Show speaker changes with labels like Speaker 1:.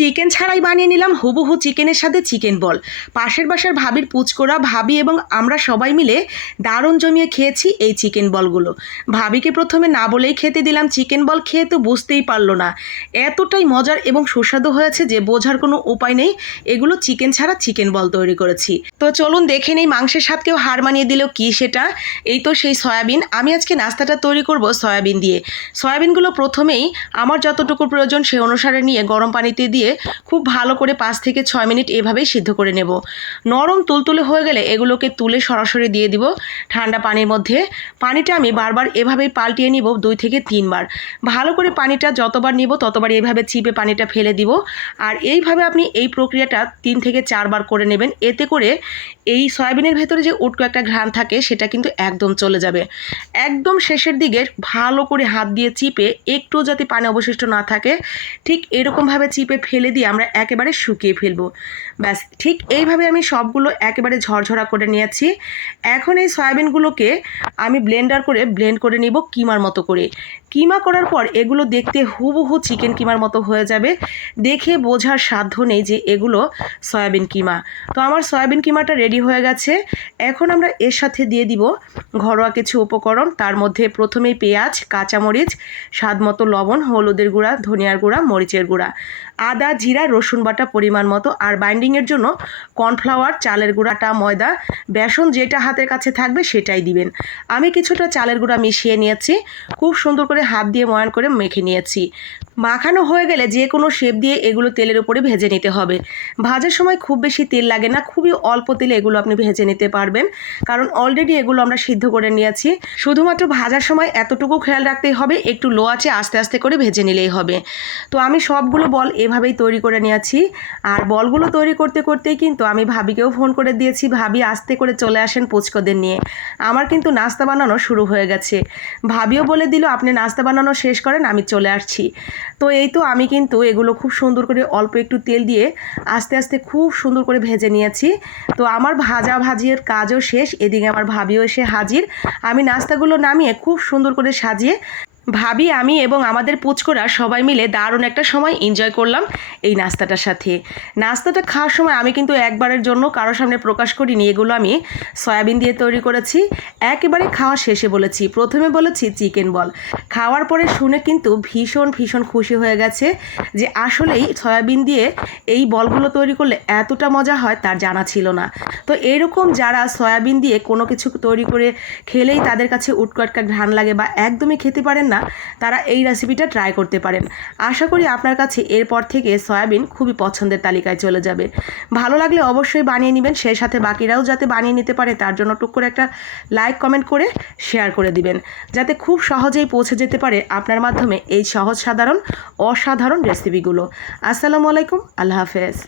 Speaker 1: Chicken ছাড়াই বানিয়ে নিলাম, হুবহু চিকেনের সাথে চিকেন বল পাশের বাসার ভাবির পুচকোরা, ভাবি এবং আমরা সবাই মিলে দারুণ জমিয়ে খেয়েছি এই চিকেন বলগুলো ভাবিকে প্রথমে না বলেই খেতে দিলাম চিকেন বল খেয়ে তো বুঝতেই পারল না। এতটাই মজার এবং সুস্বাদু হয়েছে যে বোঝার কোনো উপায় নেই, এগুলো চিকেন ছাড়া চিকেন বল তৈরি করেছি। তো চলুন দেখে নেই মাংসের স্বাদকেও হার মানিয়ে দিল কি সেটা। এই তো সেই সয়াবিন। আমি আজকে নাস্তাটা তৈরি করব সয়াবিন দিয়ে। সয়াবিনগুলো প্রথমেই আমার যতটুকু প্রয়োজন সে অনুসারে নিয়ে গরম পানিতে দিয়ে খুব ভালো করে পাঁচ থেকে ছয় মিনিট এভাবেই সিদ্ধ করে নেব। নরম তুলতুলে হয়ে গেলে এগুলোকে তুলে সরাসরি দিয়ে দিব ঠান্ডা পানির মধ্যে। পানিটা আমি বারবার এভাবেই পাল্টিয়ে নিব দুই থেকে তিনবার। ভালো করে পানিটা যতবার নিব ততবার এইভাবে চিপে পানিটা ফেলে দিব। আর এইভাবে আপনি এই প্রক্রিয়াটা তিন থেকে চারবার করে নেবেন। এতে করে এই সয়াবিনের ভেতরে যে উটকো একটা ঘ্রাণ থাকে সেটা কিন্তু একদম চলে যাবে। একদম শেষের দিকে ভালো করে হাত দিয়ে চিপে একটু যাতে পানি অবশিষ্ট না থাকে, ঠিক এরকমভাবে চিপে ফেলে দিয়ে আমরা একেবারে শুকিয়ে ফেলব। ব্যাস, ঠিক এইভাবে আমি সবগুলো একেবারে ঝরঝরা করে নিয়েছি। এখন এই সয়াবিনগুলোকে আমি ব্লেন্ডার করে ব্লেন্ড করে নিব কিমার মতো করে। কিমা করার পর এগুলো দেখতে হুবহু চিকেন কিমার মতো হয়ে যাবে। দেখে বোঝার সাধ্য নেই যে এগুলো সয়াবিন কিমা। তো আমার সয়াবিন কিমাটা রেডি হয়ে গেছে। এখন আমরা এর সাথে দিয়ে দিব ঘরোয়া কিছু উপকরণ। তার মধ্যে প্রথমেই পেঁয়াজ, কাঁচামরিচ, স্বাদ মতো লবণ, হলুদের গুঁড়া, ধনিয়ার গুঁড়া, মরিচের গুঁড়া। আদা, জিরা, রসুন বাটা পরিমাণ মতো। আর বাইন্ডিংয়ের জন্য কর্নফ্লাওয়ার চালের গুঁড়াটা ময়দা, বেসন যেটা হাতের কাছে থাকবে সেটাই দিবেন। আমি কিছুটা চালের গুঁড়া মিশিয়ে নিয়েছি, খুব সুন্দর করে হাত দিয়ে ময়ান করে মেখে নিয়েছি। মাখানো হয়ে গেলে যে কোনো শেপ দিয়ে এগুলো তেলের উপরে ভেজে নিতে হবে। ভাজার সময় খুব বেশি তেল লাগে না, খুবই অল্প তেলে এগুলো আপনি ভেজে নিতে পারবেন, কারণ অলরেডি এগুলো আমরা সিদ্ধ করে নিয়েছি। শুধুমাত্র ভাজার সময় এতটুকু খেয়াল রাখতেই হবে, একটু লো আছে আস্তে আস্তে করে ভেজে নিলেই হবে। তো আমি সবগুলো বল এভাবেই তৈরি করে নিয়েছি, আর বলগুলো তৈরি করতে করতেই কিন্তু আমি ভাবিকেও ফোন করে দিয়েছি, ভাবি আস্তে করে চলে আসেন পুচকোদের নিয়ে। আমার কিন্তু নাস্তা বানানো শুরু হয়ে গেছে। ভাবিও বলে দিল, আপনি নাস্তা বানানো শেষ করেন, আমি চলে আসছি। তো এই তো আমি কিন্তু এগুলো খুব সুন্দর করে অল্প একটু তেল দিয়ে আস্তে আস্তে খুব সুন্দর করে ভেজে নিয়েছি। তো আমার ভাজা ভাজির কাজও শেষ, এদিকে আমার ভাবিও এসে হাজির। আমি নাস্তাগুলো নামিয়ে খুব সুন্দর করে সাজিয়ে ভাবি, আমি এবং আমাদের পুচকোরা সবাই মিলে দারুণ একটা সময় এনজয় করলাম এই নাস্তাটার সাথে। নাস্তাটা খাওয়ার সময় আমি কিন্তু একবারের জন্য কারোর সামনে প্রকাশ করি করিনি, এগুলো আমি সয়াবিন দিয়ে তৈরি করেছি। একেবারে খাওয়া শেষে বলেছি, প্রথমে বলেছি চিকেন বল। খাওয়ার পরে শুনে কিন্তু ভীষণ ভীষণ খুশি হয়ে গেছে যে আসলেই সয়াবিন দিয়ে এই বলগুলো তৈরি করলে এতটা মজা হয় তার জানা ছিল না। তো এরকম যারা সয়াবিন দিয়ে কোনো কিছু তৈরি করে খেলেই তাদের কাছে উটকটকা ঘ্রাণ লাগে বা একদমই খেতে পারেন না, তারা এই রেসিপিটা ট্রাই করতে পারেন। আশা করি আপনার কাছে এরপর থেকে সয়াবিন খুবই পছন্দের তালিকায় চলে যাবে। ভালো লাগলে অবশ্যই বানিয়ে নেবেন, সেই সাথে বাকিরাও যাতে বানিয়ে নিতে পারে, তার জন্য টুক করে একটা লাইক কমেন্ট করে শেয়ার করে দিবেন। যাতে খুব সহজেই পৌঁছে যেতে পারে আপনার মাধ্যমে এই সহজ সাধারণ, অসাধারণ রেসিপিগুলো আসসালামু আলাইকুম, আল্লাহ হাফেজ।